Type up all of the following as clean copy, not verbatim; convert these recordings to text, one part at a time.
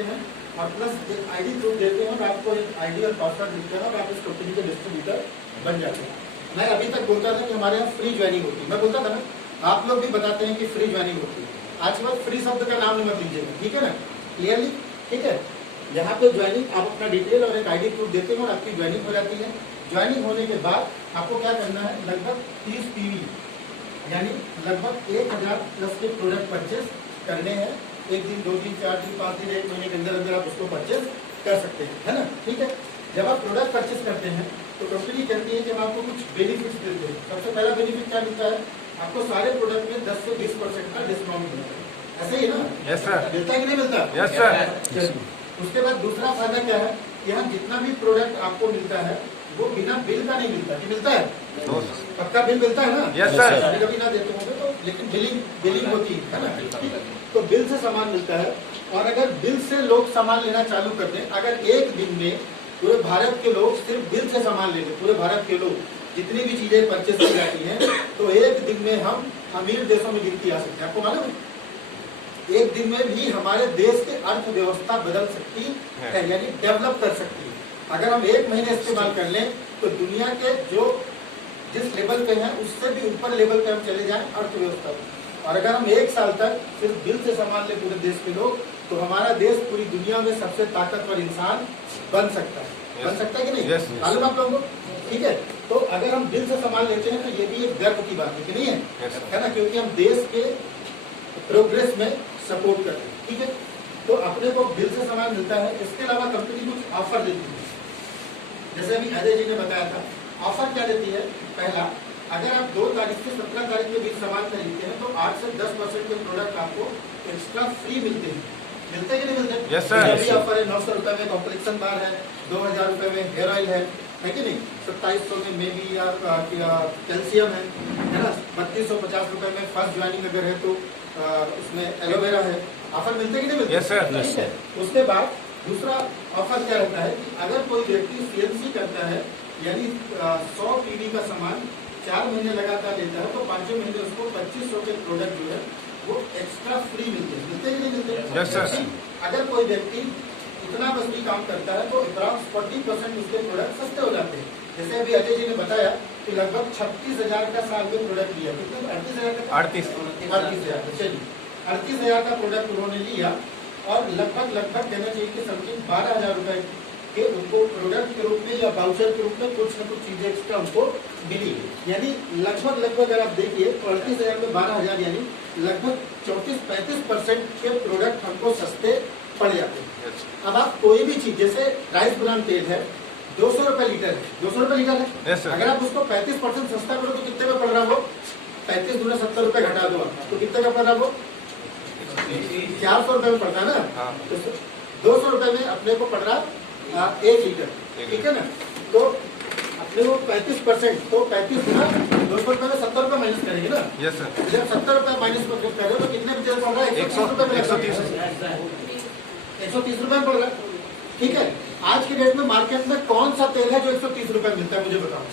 सकते हैं और प्लस एक आईडी प्रूफ देते हैं और आपको एक आईडी और पासवर्ड मिलते हैं और आप इस कंपनी के डिस्ट्रीब्यूटर बन जाते हैं। मैं अभी तक बोलता था कि हमारे यहाँ फ्री ज्वाइनिंग होती है, मैं बोलता था ना, आप लोग भी बताते हैं कि फ्री ज्वाइनिंग होती है। आज के बाद फ्री शब्द का नाम मत लीजिएगा, ठीक है ना, क्लियरली, ठीक है। यहाँ पे ज्वाइनिंग आप अपना डिटेल और एक आईडी प्रूफ देते हैं और आपकी ज्वाइनिंग हो जाती है। ज्वाइनिंग होने के बाद आपको क्या करना है, लगभग 30 PV यानी लगभग 1000 प्लस के प्रोडक्ट परचेज करने हैं। 1 दिन, 2 दिन, 4 दिन, 5 दिन, 1 महीने के अंदर अंदर आप उसको परचेज कर सकते हैं, है ना, ठीक है। जब आप प्रोडक्ट परचेज करते हैं तो कंपनी कहती है कि हम आपको कुछ बेनिफिट्स देते हैं। सबसे पहला बेनिफिट क्या मिलता है, आपको सारे प्रोडक्ट में 10 से 20% का डिस्काउंट मिलता है, ऐसे ही ना? Yes sir. मिलता है कि नहीं मिलता? Yes sir. उसके बाद दूसरा फायदा क्या है कि यहाँ जितना भी प्रोडक्ट आपको मिलता है वो बिना बिल का नहीं मिलता, कि मिलता है? पक्का बिल मिलता है ना? Yes sir. कभी कभी ना देते होंगे तो, लेकिन बिलिंग होती है ना, ठीक है। तो बिल से सामान मिलता है और अगर बिल से लोग सामान लेना चालू कर दें, अगर एक दिन में पूरे भारत के लोग सिर्फ बिल से सामान ले लें, पूरे भारत के लोग जितनी भी चीजें परचेज की जाती हैं, तो एक दिन में हम अमीर देशों में गिनती आ सकते हैं। आपको मालूम है? एक दिन में भी हमारे देश की अर्थव्यवस्था बदल सकती है, यानी डेवलप कर सकती है। अगर हम 1 महीने इस्तेमाल कर लें तो दुनिया के जो जिस लेवल पे हैं उससे भी ऊपर लेवल पे हम चले जाएं अर्थव्यवस्था में। और अगर हम 1 साल तक सिर्फ बिल से सामान ले पूरे देश के लोग, तो हमारा देश पूरी दुनिया में सबसे ताकतवर इंसान बन सकता है। बन सकता है कि नहीं? मालूम आप लोगों को, ठीक है। तो अगर हम बिल से सामान लेते हैं तो ये भी एक गर्व की बात है कि नहीं है, है ना, क्योंकि हम देश के प्रोग्रेस में सपोर्ट करते हैं, ठीक है। तो अपने को बिल से सामान मिलता है। इसके अलावा कंपनी कुछ ऑफर देती है, जैसे अभी अजय जी ने बताया था। ऑफर क्या देती है, पहला, अगर आप 2 तारीख से 17 तारीख के बीच सामान खरीदते हैं तो 8 से 10% के प्रोडक्ट आपको एक्स्ट्रा फ्री मिलते हैं। मिलते हैं कि नहीं मिलते? Yes sir. अभी ऑफर है 900 रुपए में कॉम्प्लेक्शन बार है, 2000 रुपए में हेयर ऑयल है कि नहीं, 2700 में मेबी या कैल्शियम है ना, 3250 रुपए में फर्स्ट ज्वाइनिंग अगर है तो उसमें एलोवेरा है। ऑफर मिलते हैं कि नहीं मिलते? Yes sir. उसके बाद दूसरा ऑफर क्या रहता है कि अगर कोई व्यक्ति CNC करता है, यानी 100 PV का सामान 4 महीने लगातार लेता है, तो 5वें महीने उसको 2500 के प्रोडक्ट जो है वो एक्स्ट्रा फ्री मिलते हैं। मिलते कि नहीं मिलते? Yes sir. अगर कोई व्यक्ति इतना बस भी काम करता है तो अप्रॉक्स 40% उसके प्रोडक्ट सस्ते हो जाते हैं। जैसे अभी अजय जी ने बताया कि लगभग 36,000 का साल में प्रोडक्ट लिया, कितने? 38,000 का। 38,000 का, चलिए 38,000 का प्रोडक्ट उन्होंने लिया और लगभग कहना चाहिए कि समथिंग 12,000 रुपए के उनको प्रोडक्ट के रूप में या वाउचर के रूप में कुछ न कुछ चीजें एक्स्ट्रा उनको मिली। यानी लगभग अगर आप देखिए 38,000 में 12,000 यानी लगभग 34-35% के प्रोडक्ट हमको सस्ते पड़ जाते हैं। अब आप कोई भी चीज, जैसे राइस ब्रान तेल है 200 रुपए लीटर है, 200 रुपए लीटर है। अगर आप उसको 35% सस्ता करो तो कितने में पड़ रहा वो? 35 दूना 70 रुपए घटा दो तो कितने का पड़ रहा वो? 400 रुपए में पड़ता है ना। तो 200 रुपए में अपने को पड़ रहा 1 लीटर, ठीक है ना। तो अपने को 35%, तो 35 गुना 200 रुपए में 70 रुपए माइनस करेंगे ना। Yes sir. जब 70 रुपए माइनस कर रहे हो तो कितने में पड़ रहा है? 130 रुपए में 130 रुपए में पड़ रहा है, ठीक है। आज के डेट में मार्केट में कौन सा तेल है जो 130 रुपए मिलता है, मुझे बताओ।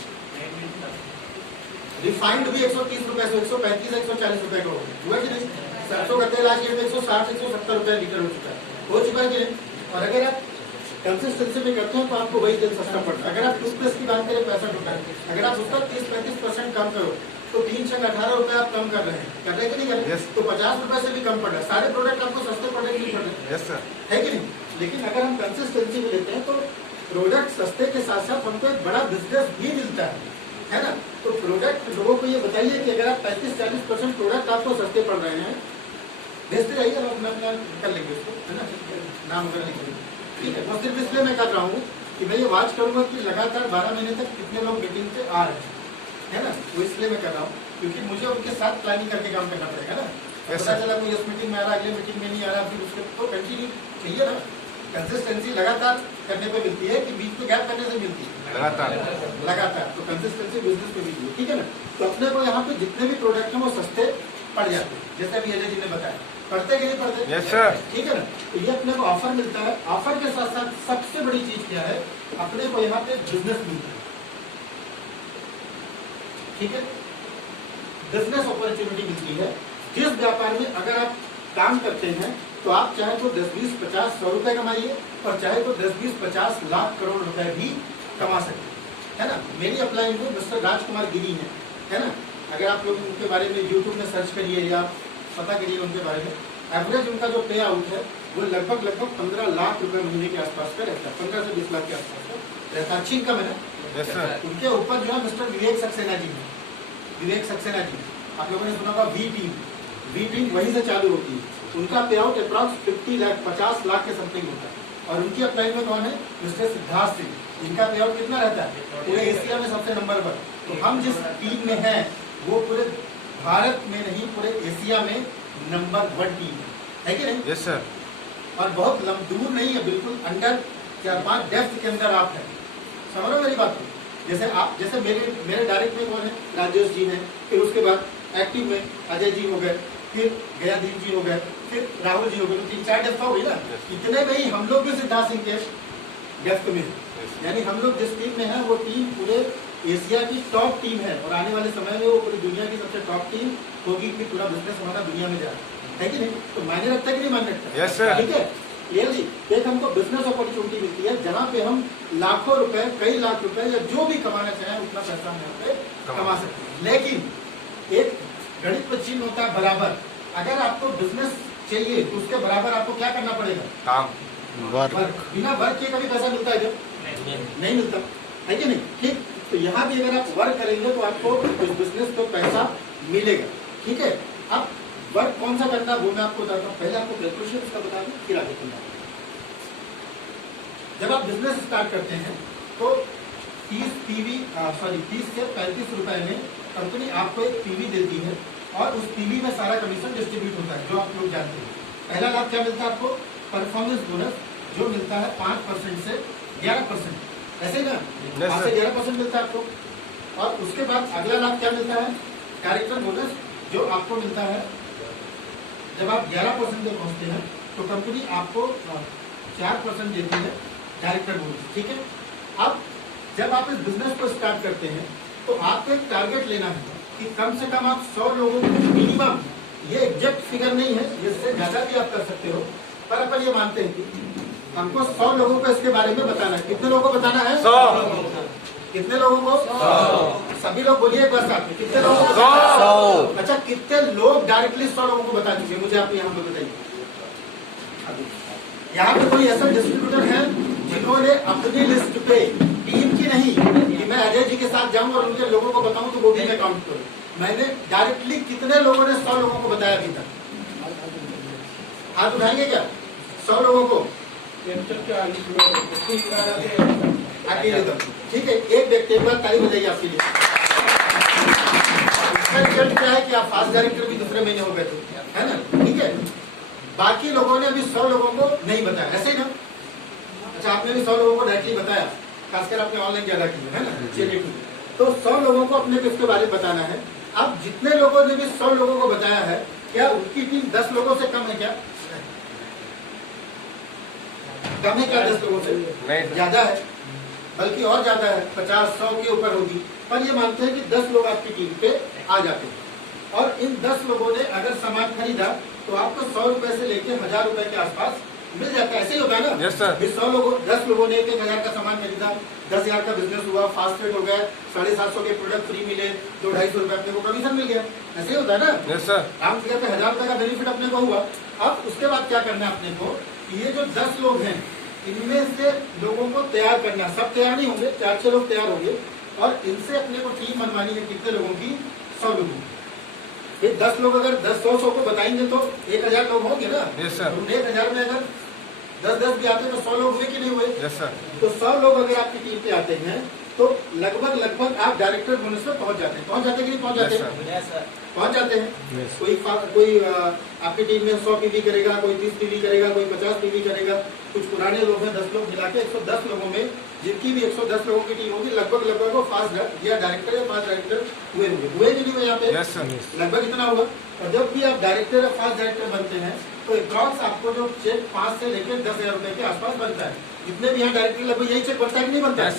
रिफाइंड भी 130 रुपए से 135-140 रुपए का हुआ कि नहीं? सरसों का तेल आज के डेट में 160-170 रुपए लीटर हो चुका है कि नहीं? और अगर आप कंसिस्टेंसी में करते हैं तो आपको वही तेल सस्ता पड़ता है। अगर आप टूथपेस्ट की बात करें 65 रुपए, अगर आप उसका 30-35% कम करो तो 3-18 रुपए आप कम कर रहे हैं, कर रहे हैं कि नहीं कर रहे? तो 50 रुपए से भी कम पड़ रहा है। सारे प्रोडक्ट आपको सस्ते पड़ रहे हैं, यस सर, है कि नहीं? लेकिन अगर हम कंसिस्टेंसी में लेते हैं तो प्रोडक्ट सस्ते के साथ साथ हमको एक बड़ा बिजनेस भी मिलता है ना। तो प्रोडक्ट लोगों को ये बताइए कि अगर आप 35-40% प्रोडक्ट आपको सस्ते पड़ रहे हैं, भेजते रहिए, हम अपना कर लेंगे उसको, है ना, नाम वगैरह लिखेंगे, ठीक है। मैं सिर्फ इसलिए मैं कर रहा हूँ कि मैं ये वाच करूंगा कि लगातार 12 महीने तक कितने लोग मीटिंग पे आ रहे हैं, है ना। वो इसलिए मैं कर रहा हूँ क्योंकि मुझे उनके साथ प्लानिंग करके काम करना पड़ेगा ना। पता चला कोई इस मीटिंग में आ रहा, अगले मीटिंग में नहीं आ रहा, फिर उसके तो कंटिन्यू चाहिए ना। कंसिस्टेंसी लगातार करने पे मिलती है कि बीच में गैप करने से मिलती है? लगातार। तो कंसिस्टेंसी बिजनेस पे मिलती है, ठीक है ना। तो अपने को यहाँ पे जितने भी प्रोडक्ट हैं वो सस्ते पड़ जाते हैं, जैसे अभी अजय जी ने बताया। पढ़ते कि नहीं पढ़ते? Yes sir. ठीक है ना। तो ये अपने को ऑफर मिलता है। ऑफर के साथ साथ सबसे बड़ी चीज क्या है, अपने को यहाँ पे बिजनेस मिलता है, ठीक है। बिजनेस अपॉर्चुनिटी मिलती है। जिस व्यापार में अगर आप काम करते हैं तो आप चाहे तो 10, 20, 50, 100 रुपए कमाइए और चाहे तो 10, 20, 50 लाख करोड़ रुपए भी कमा सकते है ना। मेरी अपलाइन में मिस्टर राजकुमार गिरी है ना। अगर आप लोग उनके बारे में यूट्यूब में सर्च करिए या पता करिए उनके बारे में, एवरेज उनका जो पे आउट है वो लगभग 15 लाख रुपए महीने के आसपास का रहता है, 15 से 20 लाख के आसपास का रहता है। अच्छी इनकम है ना। उनके ऊपर जो है मिस्टर विवेक सक्सेना जी है, विवेक सक्सेना जी, आप लोगों ने सुना होगा वी टीम वहीं से चालू होती है। उनका पे आउट अप्रॉक्स 50 लाख 50 लाख के समथिंग होता है। और उनकी अपलाइन में कौन है? मिस्टर सिद्धार्थ सिंह, इनका पे आउट कितना रहता है? पूरे एशिया में सबसे नंबर पर। तो हम जिस टीम में हैं वो पूरे भारत में नहीं, पूरे एशिया में नंबर 1 टीम है कि नहीं? Yes sir. और बहुत दूर नहीं है, बिल्कुल अंडर 4-5 डेप्थ के अंदर आप हैं। समझ लो मेरी बात को। जैसे मेरे डायरेक्ट में कौन है? राजेश जी हैं, फिर उसके बाद एक्टिव में अजय जी हो गए, फिर गयादीप जी हो गए, फिर राहुल जी हो गए, तो 3-4 डेप्थ हो गई ना। इतने में ही हम लोग भी सिद्धार्थ सिंह के डेप्थ में, यानी हम लोग जिस टीम में है वो टीम पूरे एशिया की टॉप टीम है और आने वाले समय में वो पूरी दुनिया की सबसे टॉप टीम होगी कि पूरा बिजनेस हमारा दुनिया में जाए, है कि नहीं? तो मायने रखता है कि नहीं मायने रखता? Yes sir. ठीक है, क्लियर जी। एक हमको बिजनेस अपॉर्चुनिटी मिलती है जहाँ पे हम लाखों रुपए, कई लाख रुपए या जो भी कमाना चाहें उतना पैसा हम यहाँ पे कमा सकते हैं। लेकिन एक गणित में चिन्ह होता है बराबर। अगर आपको बिजनेस चाहिए तो उसके बराबर आपको क्या करना पड़ेगा? काम, वर्क। बिना वर्क के कभी पैसा मिलता है क्या? नहीं मिलता, है कि नहीं? ठीक, तो यहाँ भी अगर आप वर्क करेंगे तो आपको इस बिजनेस को पैसा मिलेगा। ठीक है, अब वर्क कौन सा करना है वो मैं आपको बताता हूँ। पहले आपको कैलकुलेशन इसका बता दूं, फिर आगे करना। जब आप बिजनेस स्टार्ट करते हैं तो 30 से 35 रुपए में कंपनी आपको एक पीवी देती है और उस पीवी में सारा कमीशन डिस्ट्रीब्यूट होता है, जो आप लोग जानते हैं। पहला लाभ क्या मिलता है आपको? परफॉर्मेंस बोनस, जो मिलता है 5% से 11%, ऐसे ना, 5 से 11% मिलता है आपको। और उसके बाद अगला लाभ क्या मिलता है? कैरेक्टर बोनस, जो आपको मिलता है जब आप 11% पे पहुंचते हैं तो कंपनी आपको 4% देती है डायरेक्टर बोनस। ठीक है, अब जब आप इस बिजनेस को स्टार्ट करते हैं तो आपको एक टारगेट लेना है कि कम से कम आप 100 लोगों को मिनिमम, ये एग्जैक्ट फिगर नहीं है, इससे ज्यादा भी आप कर सकते हो, पर अपन ये मानते हैं कि हमको 100 लोगों को इसके बारे में बताना है। कितने लोगों को बताना है? 100। कितने लोगों को? 100। सभी लोग बोलिए एक बार साथ में, कितने लोगों को? 100। अच्छा, कितने लोग डायरेक्टली 100 लोगों को बता दीजिए मुझे, आप यहाँ पे बताइए। यहाँ पे कोई ऐसा डिस्ट्रीब्यूटर है जिन्होंने अपनी लिस्ट पे, टीम की नहीं कि मैं अजय जी के साथ जाऊं और उनके लोगों को बताऊं तो वो भी मैं काउंट करूं, मैंने डायरेक्टली कितने लोगों ने 100 लोगों को बताया अभी तक? हाथ उठाएंगे क्या? 100 लोगों को अकेले तक। ठीक है, एक व्यक्ति, एक बार ताली बजाइए आपके लिए। इसका रिजल्ट क्या है कि आप फास्ट डायरेक्टर भी दूसरे महीने हो गए थे, है ना? ठीक है, बाकी लोगों ने अभी 100 लोगों को नहीं बताया, ऐसे ही ना? अच्छा, आपने भी 100 लोगों को डायरेक्टली बताया, खासकर आपने ऑनलाइन ज्यादा किया है ना? चलिए ठीक, तो 100 लोगों को अपने इसके बारे में बताना है। अब जितने लोगों ने भी 100 लोगों को बताया है, क्या उनकी टीम 10 लोगों से कम है क्या? कम है क्या? 10 लोगों से नहीं, ज्यादा है, बल्कि और ज्यादा है, 50-100 के ऊपर होगी। पर ये मानते हैं कि 10 लोग आपकी टीम पे आ जाते हैं और इन 10 लोगों ने अगर सामान खरीदा तो आपको 100 रुपए से लेके 1000 रुपए के आसपास मिल जाता है। ऐसे ही होता है ना? Yes sir. 10 लोगों ने 1,000 का सामान खरीदा, 10,000 का बिजनेस हुआ, फास्ट रेट हो गया, 750 के प्रोडक्ट फ्री मिले, तो 250 रुपए अपने को कमीशन मिल गया। ऐसे ही होता है ना? Yes sir. राउंड फिगर पे 1000 रुपए का बेनिफिट अपने को हुआ। अब उसके बाद क्या करना है अपने को? ये जो 10 लोग हैं इनमें से लोगों को तैयार करना, सब तैयार नहीं होंगे, 4-6 लोग तैयार होंगे और इनसे अपने को टीम बनवानी है। कितने लोगों की? 100 लोगों की। ये 10 लोग अगर 10-100 को बताएंगे तो 1000 लोग होंगे ना? Yes sir. 1000 में अगर 10-10 भी आते तो 100 लोग हुए कि नहीं हुए? Yes sir. तो 100 लोग अगर आपकी टीम पे आते हैं तो लगभग आप डायरेक्टर बोनस पे पहुंच जाते हैं। पहुंच जाते हैं कि नहीं पहुंच जाते हैं? पहुंच जाते हैं। कोई आपकी टीम में 100 पीवी करेगा, कोई 30 पीवी करेगा, कोई 50 पीवी करेगा। कुछ पुराने लोग हैं, 10 लोग मिला के 110 लोगों में, जिनकी भी 110 लोगों की टीम होगी, लगभग वो फास्ट या डायरेक्टर या फास्ट डायरेक्टर हुए होंगे। हुए कि नहीं हुए यहाँ पे? Yes sir. लगभग इतना हुआ। और जब भी आप डायरेक्टर या फास्ट डायरेक्टर बनते हैं तो अप्रॉक्स आपको जो चेक 5 से लेकर 10,000 रुपए के आसपास बनता है। जितने भी यहाँ डायरेक्टर लगभग यही चेक बनता है कि नहीं बनता है?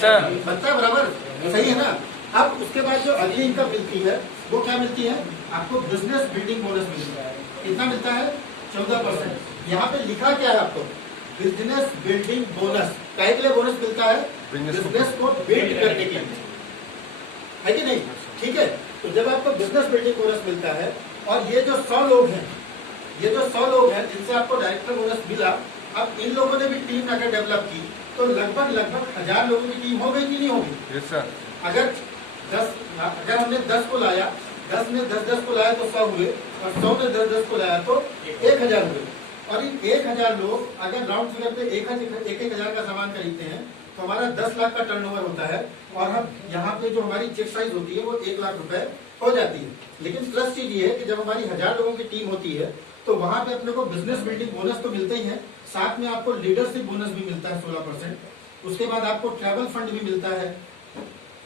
बनता है बराबर, सही है ना? अब उसके बाद जो अगली इनकम मिलती है वो क्या मिलती है? आपको बिजनेस बिल्डिंग बोनस मिलता है। कितना मिलता है? 14%। यहाँ पे लिखा क्या है आपको, बिजनेस बिल्डिंग बोनस। क्या के लिए बोनस मिलता है? बिजनेस को बिल्ड करने के लिए, है कि नहीं? ठीक है, तो जब आपको बिजनेस बिल्डिंग बोनस मिलता है और ये जो 100 लोग हैं, ये जो 100 लोग हैं जिनसे आपको डायरेक्टर बोनस मिला, अब इन लोगों ने भी टीम अगर डेवलप की तो लगभग 1000 लोगों की टीम हो गई कि नहीं होगी? Yes sir. अगर हमने 10 को लाया, 10 ने 10 को लाया तो 100 हुए, और 100 ने 10 को लाया तो 1000 हुए। और इन 1000 लोग अगर राउंड फिगर पे 1000 का सामान खरीदते हैं तो हमारा 10 लाख का टर्नओवर होता है, और हम यहाँ पे जो हमारी चेक साइज होती है वो 1 लाख रुपए हो जाती है। लेकिन प्लस चीज ये है कि जब हमारी 1000 लोगों की टीम होती है तो वहां पे अपने को बिजनेस बिल्डिंग बोनस तो मिलते ही है, साथ में आपको लीडरशिप बोनस भी मिलता है 16%। उसके बाद आपको ट्रैवल फंड भी मिलता है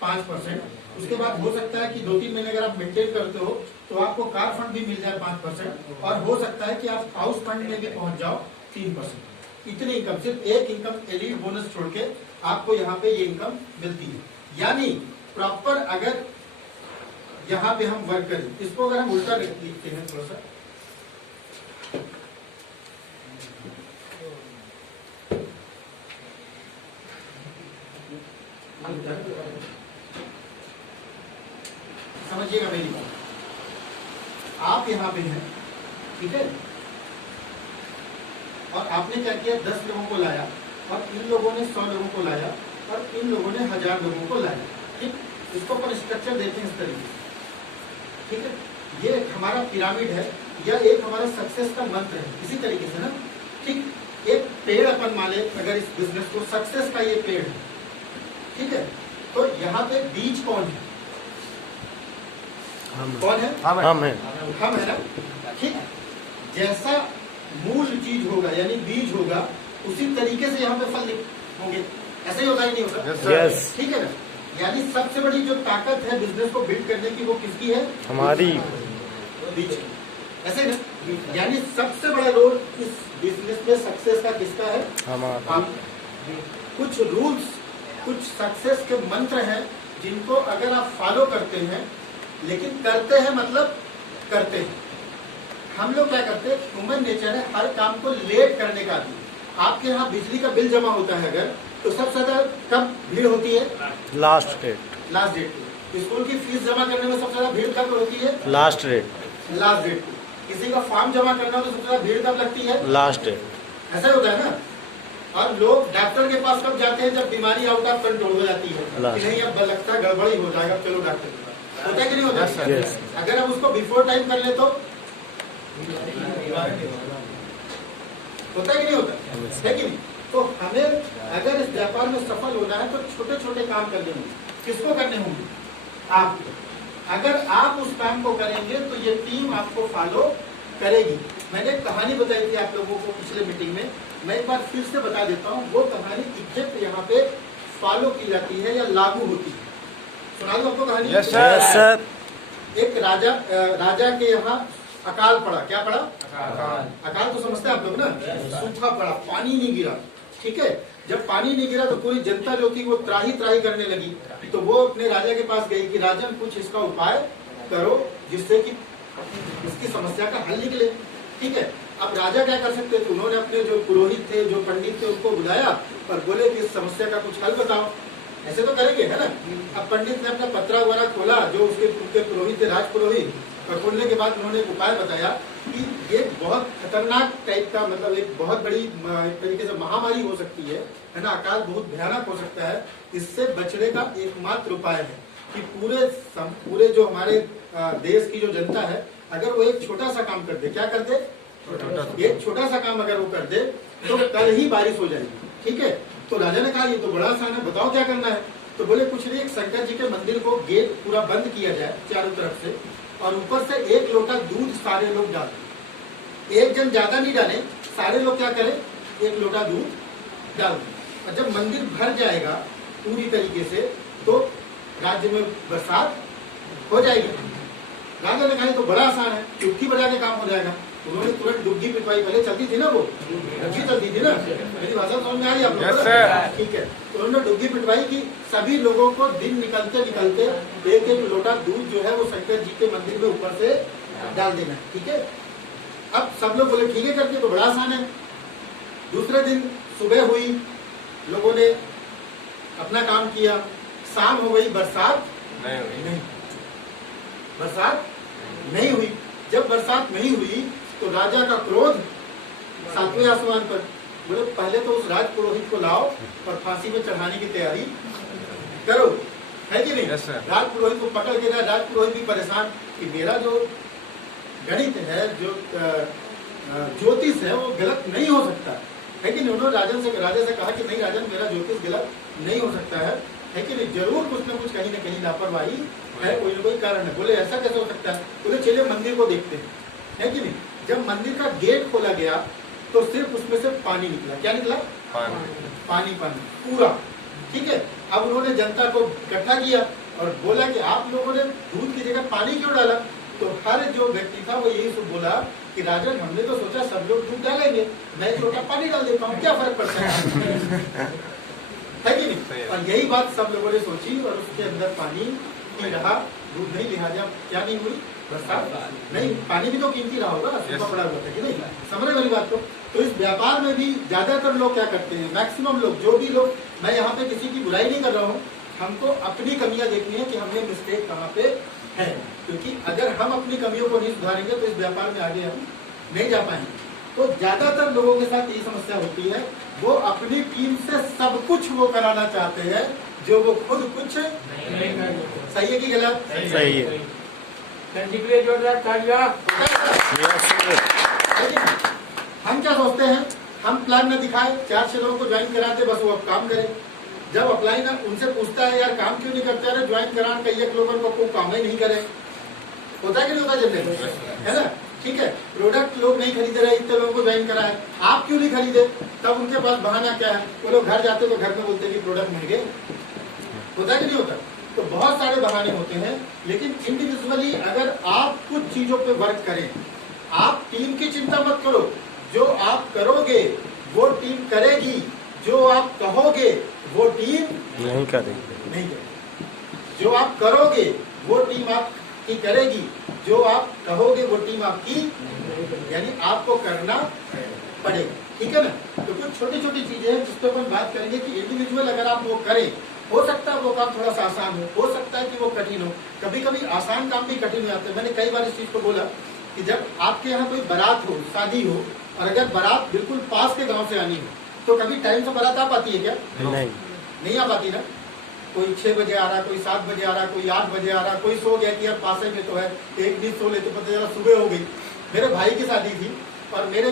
5%। उसके बाद हो सकता है कि 2-3 महीने अगर आप मेंटेन करते हो तो आपको कार फंड भी मिल जाए 5%, और हो सकता है कि आप हाउस फंड में भी पहुंच जाओ 3%। इतनी इनकम, सिर्फ एक इनकम एलीट बोनस छोड़ के आपको यहाँ पे ये इनकम मिलती है। यानी प्रॉपर अगर यहाँ पे हम वर्क करें, इसको अगर हम उल्टा लिखते हैं थोड़ा सा, समझिएगा मेरी बात। आप यहाँ पे हैं, ठीक है, और आपने क्या किया, 10 लोगों को लाया, और इन लोगों ने 100 लोगों को लाया, और इन लोगों ने 1000 लोगों को लाया। ठीक, इसको पर स्ट्रक्चर देते हैं इस तरीके से, ठीक है। ये हमारा पिरामिड है, या एक हमारा सक्सेस का मंत्र है, इसी तरीके से ना। ठीक, एक पेड़ अपन मान ले अगर इस बिजनेस को, सक्सेस का ये पेड़ है, ठीक है। तो यहाँ पे बीज कौन है? कौन है? हम है ना। ठीक, जैसा मूल चीज होगा यानी बीज होगा, उसी तरीके से यहाँ पे फल होंगे। ऐसे ही होता ही नहीं होता? yes. ठीक है ना। यानी सबसे बड़ी जो ताकत है बिजनेस को बिल्ड करने की वो किसकी है? हमारी। बीज। ऐसे ना, यानी सबसे बड़ा रोल इस बिजनेस में सक्सेस का किसका है? हमारा। कुछ रूल्स, कुछ सक्सेस के मंत्र हैं जिनको अगर आप फॉलो करते हैं, लेकिन करते हैं मतलब करते हैं। हम लोग क्या करते हैं, ह्यूमन नेचर है हर काम को लेट करने का आदमी। आपके यहाँ बिजली का बिल जमा होता है अगर, तो सबसे ज्यादा कब भीड़ होती है? Last date. लास्ट डेट पे। स्कूल की फीस जमा करने में सबसे ज्यादा भीड़ कब होती है? Last date. लास्ट डेट पे। किसी का फॉर्म जमा करना हो तो सबसे ज्यादा भीड़ कब लगती है? Last date. ऐसा होता है ना। और लोग डॉक्टर के पास कब जाते हैं? जब बीमारी आउट ऑफ कंट्रोल हो जाती है कि नहीं अब लगता है गड़बड़ी हो जाएगा, चलो डॉक्टर के पास। होता है कि नहीं होता? yes. अगर हम उसको बिफोर टाइम कर ले तो होता है कि नहीं होता? है कि नहीं? तो हमें अगर इस व्यापार में सफल होना है तो छोटे छोटे काम करने होंगे। किसको करने होंगे? आप। अगर आप उस काम को करेंगे तो ये टीम आपको फॉलो करेगी। मैंने एक कहानी बताई थी आप लोगों को पिछले मीटिंग में, मैं एक बार फिर से बता देता हूँ। वो कहानी एग्जैक्ट यहाँ पे फॉलो की जाती है या लागू होती है। सुना दूं आपको कहानी? Yes sir. एक राजा के यहाँ अकाल पड़ा। क्या पड़ा? अकाल तो समझते हैं आप लोग ना, सूखा पड़ा, पानी नहीं गिरा। ठीक है, जब पानी नहीं गिरा तो पूरी जनता जो थी वो त्राही त्राही करने लगी। तो वो अपने राजा के पास गई कि राजन कुछ इसका उपाय करो जिससे कि इसकी समस्या का हल निकले। ठीक है, अब राजा क्या कर सकते थे? उन्होंने अपने जो पुरोहित थे, जो पंडित थे, उनको बुलाया और बोले कि इस समस्या का कुछ हल बताओ। ऐसे तो करेंगे, है ना। अब पंडित ने अपना पत्रा वगैरह खोला, जो उसके पुरोहित थे, राज पुरोहित, और खोलने के बाद उन्होंने एक उपाय बताया कि ये बहुत खतरनाक टाइप का, मतलब एक बहुत बड़ी एक तरीके से महामारी हो सकती है ना। अकाल बहुत भयानक हो सकता है। इससे बचने का एकमात्र उपाय है कि पूरे जो हमारे देश की जो जनता है, अगर वो एक छोटा सा काम कर दे। क्या कर दे? एक छोटा सा काम अगर वो कर दे तो कल ही बारिश हो जाएगी। ठीक है, तो राजा ने कहा ये तो बड़ा आसान है, बताओ क्या करना है। तो बोले कुछ नहीं, एक शंकर जी के मंदिर को गेट पूरा बंद किया जाए चारों तरफ से, और ऊपर से 1 लोटा दूध सारे लोग डालें। एक जन ज्यादा नहीं डाले, सारे लोग क्या करें, 1 लोटा दूध डाल दें। और जब मंदिर भर जाएगा पूरी तरीके से तो राज्य में बरसात हो जाएगी। राजा ने कहा तो बड़ा आसान है, चुटकी बजा के काम हो जाएगा। उन्होंने तुरंत डुग्गी पिटवाई। पहले चलती थी ना, वो डुग्गी चलती थी ना, मेरी भाषा समझ में आ रही है आप लोगों? ठीक है, तो उन्होंने डुग्गी पिटवाई कि सभी लोगों को दिन निकलते निकलते 1-1 लोटा दूध जो है वो शंकर जी के मंदिर में ऊपर से डाल देना है। ठीक है, अब सब लोग बोले ठीक है करके, तो बड़ा आसान है। दूसरे दिन सुबह हुई, लोगों ने अपना काम किया, शाम हो गई, बरसात नहीं, बरसात नहीं हुई। जब बरसात नहीं हुई तो राजा का क्रोध 7वें आसमान पर। बोले पहले तो उस राज पुरोहित को लाओ और फांसी में चढ़ाने की तैयारी करो, है कि नहीं? राज पुरोहित को पकड़ के राज पुरोहित भी परेशान कि मेरा जो गणित है, जो ज्योतिष है, वो गलत नहीं हो सकता है कि नहीं? उन्होंने राजा से कहा कि नहीं राजन, मेरा ज्योतिष गलत नहीं हो सकता है कि नहीं? जरूर कुछ न कुछ कहीं न कहीं लापरवाही है, कोई न कोई कारण है। बोले ऐसा कैसे हो सकता है? बोले चलिए मंदिर को देखते हैं, है कि नहीं? जब मंदिर का गेट खोला गया तो सिर्फ उसमें से पानी निकला। क्या निकला? पानी पूरा। ठीक है। अब उन्होंने जनता को इकट्ठा किया और बोला कि आप लोगों ने दूध की जगह पानी क्यों डाला? तो हर जो व्यक्ति था वो यही सब बोला कि राजन, हमने तो सोचा सब लोग दूध डालेंगे, मैं छोटा पानी डाल देता हूँ, क्या फर्क पड़ता है कि नहीं? और यही बात सब लोगों ने सोची और उसके अंदर पानी पी रहा, दूध नहीं, लिहाजा क्या नहीं हुई? बरसात नहीं। पानी भी तो कीमती रहा होगा, सूखा पड़ा हुआ था कि नहीं? समझ रहे मेरी बात को? तो इस व्यापार में भी ज्यादातर लोग क्या करते हैं, मैक्सिमम लोग, जो भी लोग, मैं यहाँ पे किसी की बुराई नहीं कर रहा हूँ, हमको अपनी कमियां देखनी है कि हमने मिस्टेक कहाँ पे है, क्योंकि अगर हम अपनी कमियों को नहीं सुधारेंगे तो इस व्यापार में आगे हम नहीं जा पाएंगे। तो ज्यादातर लोगों के साथ यही समस्या होती है, वो अपनी टीम से सब कुछ वो कराना चाहते हैं जो वो खुद कुछ सही है कि गलत? सही है। हम क्या सोचते हैं, हम प्लान न दिखाए, 4-6 लोगों को ज्वाइन कराते, बस वो अब काम करे। जब अप्लाई ना उनसे पूछता है यार काम क्यों नहीं करते, अरे ज्वाइन कराने कई एक लोगों को कोई काम ही नहीं करे। होता है कि नहीं होता जनरल, है ना? ठीक है। प्रोडक्ट लोग नहीं खरीदे रहे, इतने लोगों को ज्वाइन कराए, आप क्यों नहीं खरीदे? तब उनके पास बहाना क्या है? वो लोग घर जाते तो घर में बोलते हैं कि प्रोडक्ट महंगे। होता है कि नहीं होता? तो बहुत सारे बहाने होते हैं। लेकिन इंडिविजुअली अगर आप कुछ चीजों पे वर्क करें, आप टीम की चिंता मत करो, जो आप करोगे वो टीम करेगी, जो आप कहोगे वो टीम नहीं करेगी। जो आप करोगे वो टीम आपकी करेगी, जो आप कहोगे वो टीम आपकी, यानी आपको करना पड़ेगा। ठीक है ना? तो कुछ छोटी छोटी चीजें हैं जिस पर अपन बात करेंगे कि इंडिविजुअल अगर आप वो करें, हो सकता है वो काम थोड़ा सा आसान हो सकता है कि वो कठिन हो। कभी कभी आसान काम भी कठिन हो जाते हैं। मैंने कई बार इस चीज को बोला कि जब आपके यहाँ कोई बारात हो, शादी हो, और अगर बारात बिल्कुल पास के गांव से आनी हो, तो कभी टाइम से बारात आ पाती है क्या? नहीं आ पाती ना। कोई 6 बजे आ रहा, कोई 7 बजे आ रहा, कोई 8 बजे आ रहा, कोई सो गया कि यार पास में तो है, एक दिन सो ले तो पता चला सुबह हो गई। मेरे भाई की शादी थी और मेरे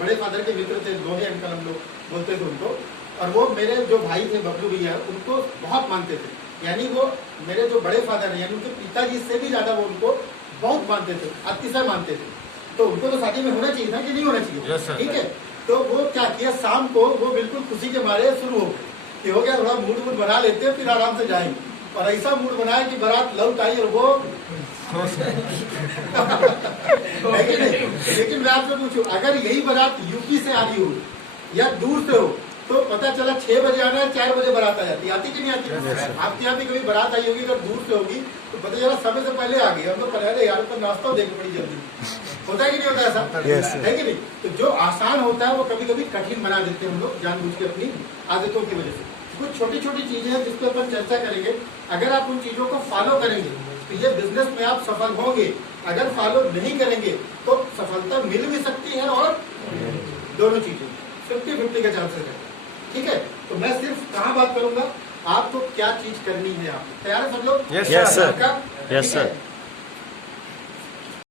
बड़े फादर के मित्र थे, दोहे अंकल हम लोग बोलते थे उनको, और वो मेरे जो भाई थे बबलू भैया, उनको बहुत मानते थे। यानी वो मेरे जो बड़े फादर है, यानी उनके पिताजी से भी ज्यादा वो उनको बहुत मानते थे, अतिशय मानते थे। तो उनको तो शादी में होना चाहिए था कि नहीं होना चाहिए? ठीक है। तो वो क्या किया, शाम को वो बिल्कुल खुशी के मारे शुरू हो कि हो गया, थोड़ा मूड वूड बना लेते हैं, फिर आराम से जाएंगे। और ऐसा मूड बनाया कि बारात लौट आई और वो है कि नहीं? लेकिन मैं आपसे पूछूं, अगर यही बारात यूपी से आ रही हो या दूर से हो, तो पता चला 6 बजे आना है, 4 बजे बारात आ जाती, आती कि नहीं आती? आपके यहाँ भी कभी बारात आई होगी, अगर दूर से होगी तो पता चला समय से पहले आ गई, हम लोग पहले यार तो नाश्ता देख पड़ी जल्दी। होता है कि नहीं होता ऐसा? है कि नहीं? तो जो आसान होता है वो कभी कभी कठिन बना देते हैं हम लोग जानबूझ के अपनी आदतों की वजह से। कुछ छोटी छोटी चीजें हैं जिस पर अपन चर्चा करेंगे। अगर आप उन चीजों को फॉलो करेंगे तो ये बिजनेस में आप सफल होंगे। अगर फॉलो नहीं करेंगे तो सफलता मिल भी सकती है और दोनों चीजें 50-50 के चांसेस है। ठीक है। तो मैं सिर्फ कहाँ बात करूंगा, आपको क्या चीज करनी है। आप तैयार है सब लोग? Yes sir. Yes sir.